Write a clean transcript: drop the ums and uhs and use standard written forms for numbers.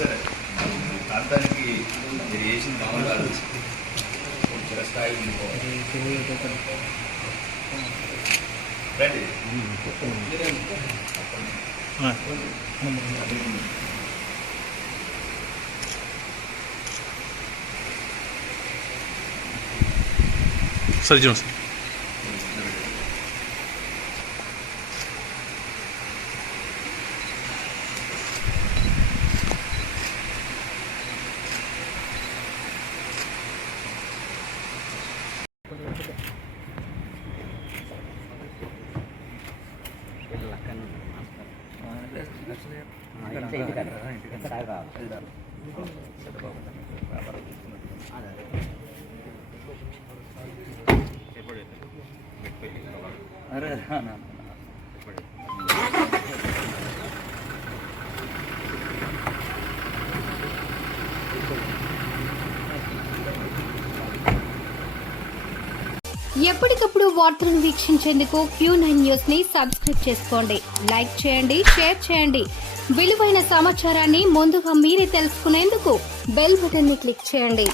సరే ప్రాంతానికి మీరు చేసిన మామూలు కాదు, స్థాయి రండి. సరే చూడండి సార్. ఎప్పటికప్పుడు వార్తలను వీక్షించేందుకు Q9 న్యూస్ ని సబ్స్క్రైబ్ చేసుకోండి, లైక్ చేయండి, షేర్ చేయండి. విలువైన సమాచారాన్ని ముందుగా మీరే తెలుసుకునేందుకు బెల్ బటన్ ని క్లిక్ చేయండి.